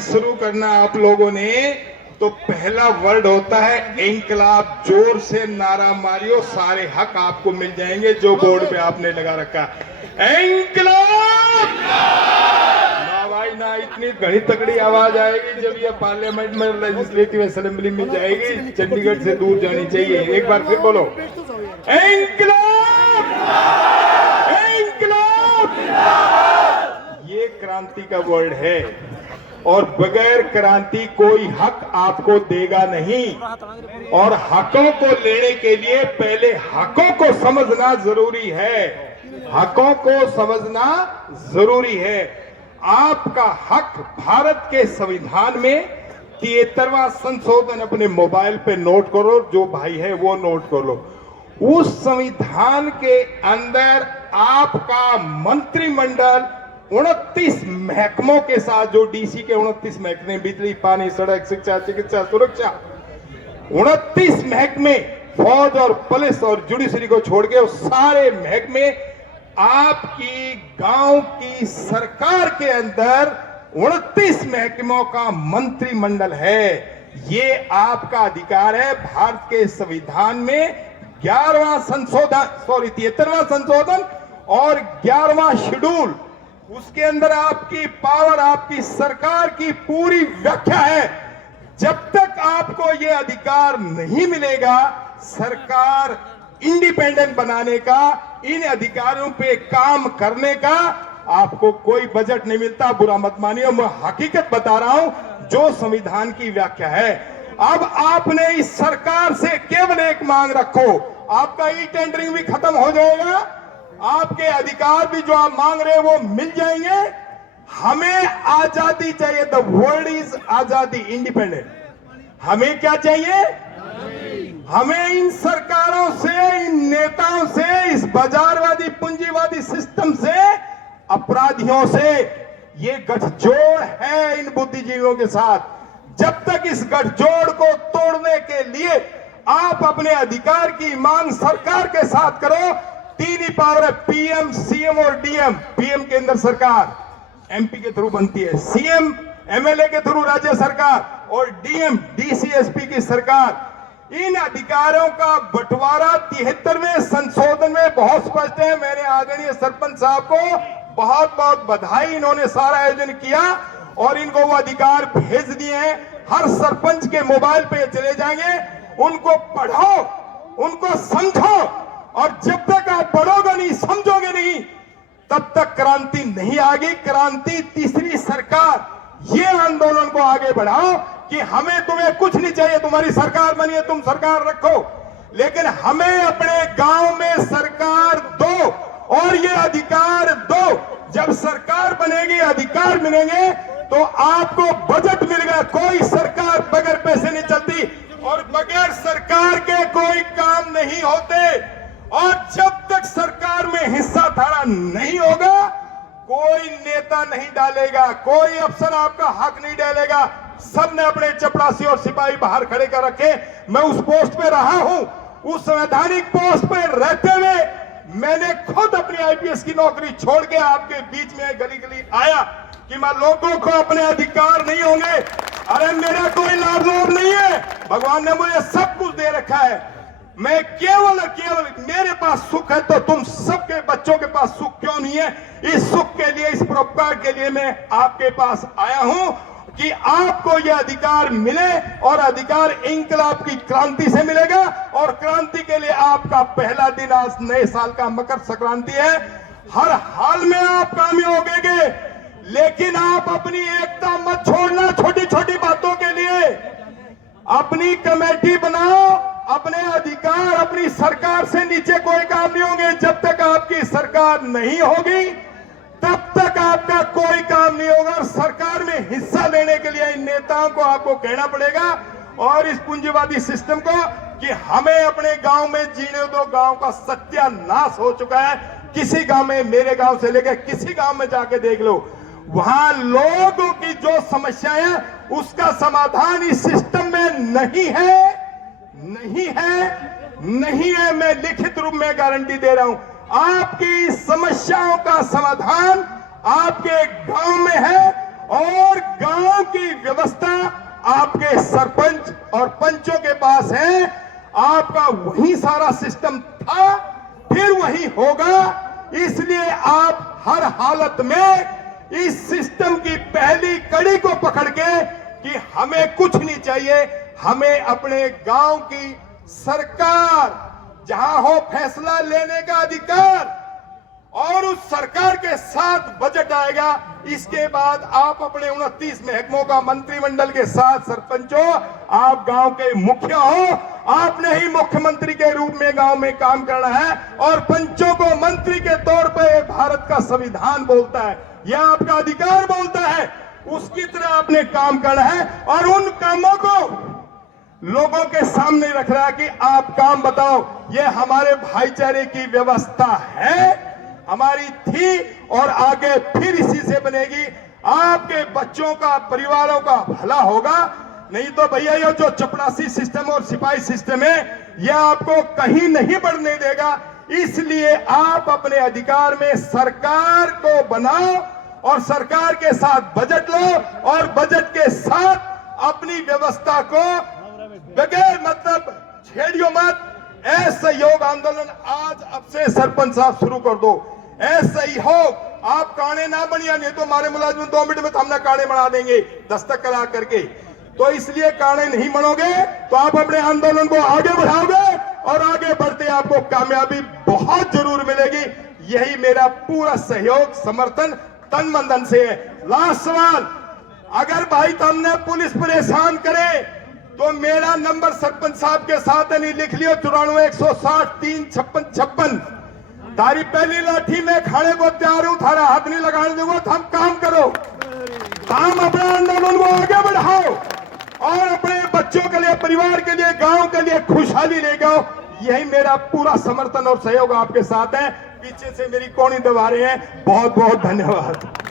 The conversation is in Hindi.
शुरू करना आप लोगों ने, तो पहला वर्ड होता है इंकलाब। जोर से नारा मारियो, सारे हक आपको मिल जाएंगे जो बोर्ड पे आपने लगा रखा। इंकलाब! ना भाई ना, इतनी घनी तगड़ी आवाज आएगी जब ये पार्लियामेंट में, लेजिस्लेटिव असेंबली में जाएगी। चंडीगढ़ से दूर जानी चाहिए। एक बार फिर बोलो, इंकलाब! इंकलाब! ये क्रांति का वर्ड है, और बगैर क्रांति कोई हक आपको देगा नहीं। और हकों को लेने के लिए पहले हकों को समझना जरूरी है। हकों को समझना जरूरी है। आपका हक भारत के संविधान में 73वां संशोधन अपने मोबाइल पे नोट करो, जो भाई है वो नोट कर लो। उस संविधान के अंदर आपका मंत्रिमंडल 29 महकमों के साथ, जो डीसी के 29 महकमे, बिजली, पानी, सड़क, शिक्षा, चिकित्सा, सुरक्षा, 29 महकमे, फौज और पुलिस और जुडिशरी को छोड़ के सारे महकमे आपकी गांव की सरकार के अंदर 29 महकमों का मंत्रिमंडल है। ये आपका अधिकार है। भारत के संविधान में 11वां संशोधन, 73वां संशोधन और 11वां शेड्यूल, उसके अंदर आपकी पावर, आपकी सरकार की पूरी व्याख्या है। जब तक आपको यह अधिकार नहीं मिलेगा सरकार इंडिपेंडेंट बनाने का, इन अधिकारों पे काम करने का, आपको कोई बजट नहीं मिलता। बुरा मत मानिए, मैं हकीकत बता रहा हूं जो संविधान की व्याख्या है। अब आपने इस सरकार से केवल एक मांग रखो, आपका ई टेंडरिंग भी खत्म हो जाएगा, आपके अधिकार भी जो आप मांग रहे हैं वो मिल जाएंगे। हमें आजादी चाहिए। द वर्ल्ड इज आजादी, इंडिपेंडेंट। हमें क्या चाहिए? हमें इन सरकारों से, इन नेताओं से, इस बाजारवादी पूंजीवादी सिस्टम से, अपराधियों से, ये गठजोड़ है इन बुद्धिजीवियों के साथ। जब तक इस गठजोड़ को तोड़ने के लिए आप अपने अधिकार की मांग सरकार के साथ करो। तीन ही पावर है, पीएम, सीएम और डीएम। पीएम के अंदर सरकार एमपी के थ्रू बनती है, सीएम एमएलए के थ्रू राज्य सरकार, और डीएम डीसीएसपी की सरकार। इन अधिकारों का बंटवारा 73वें संशोधन में बहुत स्पष्ट है। मैंने आदरणीय सरपंच साहब को बहुत बहुत बधाई, इन्होंने सारा आयोजन किया और इनको वो अधिकार भेज दिए हैं। हर सरपंच के मोबाइल पे चले जाएंगे, उनको पढ़ो, उनको समझो, और जब तक आप पढ़ोगे नहीं, समझोगे नहीं, तब तक क्रांति नहीं आएगी। क्रांति तीसरी सरकार, ये आंदोलन को आगे बढ़ाओ कि हमें तुम्हें कुछ नहीं चाहिए, तुम्हारी सरकार बनी है, तुम सरकार रखो, लेकिन हमें अपने गांव में सरकार दो और ये अधिकार दो। जब सरकार बनेगी, अधिकार मिलेंगे, तो आपको बजट मिलेगा। कोई सरकार बगैर पैसे नहीं चलती और बगैर सरकार के कोई काम नहीं होते। और जब तक सरकार में हिस्सा धारा नहीं होगा, कोई नेता नहीं डालेगा, कोई अफसर आपका हक नहीं डालेगा। सबने अपने चपरासी और सिपाही बाहर खड़े कर रखे। मैं उस पोस्ट पे रहा हूं, उस संवैधानिक पोस्ट पे रहते हुए मैंने खुद अपनी आईपीएस की नौकरी छोड़ के आपके बीच में गली गली आया कि मैं लोगों को अपने अधिकार नहीं होंगे। अरे मेरा कोई लाभ लोभ नहीं है, भगवान ने मुझे सब कुछ दे रखा है। मैं केवल मेरे पास सुख है, तो तुम सबके बच्चों के पास सुख क्यों नहीं है? इस सुख के लिए, इस परोपकार के लिए मैं आपके पास आया हूं कि आपको यह अधिकार मिले, और अधिकार इंकलाब की क्रांति से मिलेगा। और क्रांति के लिए आपका पहला दिन आज नए साल का मकर संक्रांति है। हर हाल में आप कामयाब होंगे, लेकिन आप अपनी एकता मत छोड़ना। छोटी छोटी बातों के लिए अपनी कमेटी बनाओ, अपने अधिकार, अपनी सरकार से नीचे कोई काम नहीं होंगे। जब तक आपकी सरकार नहीं होगी, तब तक आपका कोई काम नहीं होगा। और सरकार में हिस्सा लेने के लिए इन नेताओं को आपको कहना पड़ेगा, और इस पूंजीवादी सिस्टम को, कि हमें अपने गांव में जीने दो। गांव का सत्यानाश हो चुका है। किसी गांव में, मेरे गांव से लेकर किसी गांव में जाके देख लो, वहां लोगों की जो समस्याएं है उसका समाधान इस सिस्टम में नहीं है, नहीं है, नहीं है। मैं लिखित रूप में गारंटी दे रहा हूं, आपकी समस्याओं का समाधान आपके गांव में है। और गांव की व्यवस्था आपके सरपंच और पंचों के पास है। आपका वही सारा सिस्टम था, फिर वही होगा। इसलिए आप हर हालत में इस सिस्टम की पहली कड़ी को पकड़ के कि हमें कुछ नहीं चाहिए, हमें अपने गांव की सरकार जहां हो फैसला लेने का अधिकार, और उस सरकार के साथ बजट आएगा। इसके बाद आप अपने 29 महकमों का मंत्रिमंडल के साथ सरपंचों, आप गांव के मुखिया हो, आपने ही मुख्यमंत्री के रूप में गांव में काम करना है, और पंचों को मंत्री के तौर पर भारत का संविधान बोलता है, यह आपका अधिकार बोलता है, उसकी तरह आपने काम करना है। और उन कामों को लोगों के सामने रख रहा है कि आप काम बताओ। यह हमारे भाईचारे की व्यवस्था है, हमारी थी और आगे फिर इसी से बनेगी। आपके बच्चों का, परिवारों का भला होगा। नहीं तो भैया ये जो चपरासी सिस्टम और सिपाही सिस्टम है, यह आपको कहीं नहीं बढ़ने देगा। इसलिए आप अपने अधिकार में सरकार को बनाओ और सरकार के साथ बजट लो, और बजट के साथ अपनी व्यवस्था को बगैर मतलब छेड़ियो मत। असहयोग आंदोलन आज अब से सरपंच साहब शुरू कर दो। असहयोग, आप काने ना बनिया, नहीं तो हमारे मुलाजिम 2 मिनट में तो हमने काने बना देंगे दस्तक करा करके। तो इसलिए काने नहीं बनोगे तो आप अपने आंदोलन को आगे बढ़ाओगे, और आगे बढ़ते आपको कामयाबी बहुत जरूर मिलेगी। यही मेरा पूरा सहयोग, समर्थन तन मन धन से है। लास्ट सवाल, अगर भाई तुमने पुलिस परेशान करे तो मेरा नंबर सरपंच साहब के साथ है, नहीं लिख लियो, 94 160 3 56 56। तारी पहली लाठी में खाने को तैयार हूं, थारा हाथ नहीं लगाने दूंगा। तो हम काम करो, हम अपने आंदोलन को आगे बढ़ाओ और अपने बच्चों के लिए, परिवार के लिए, गांव के लिए खुशहाली ले जाओ। यही मेरा पूरा समर्थन और सहयोग आपके साथ है। पीछे से मेरी कौनी दबा रहे हैं। बहुत बहुत धन्यवाद।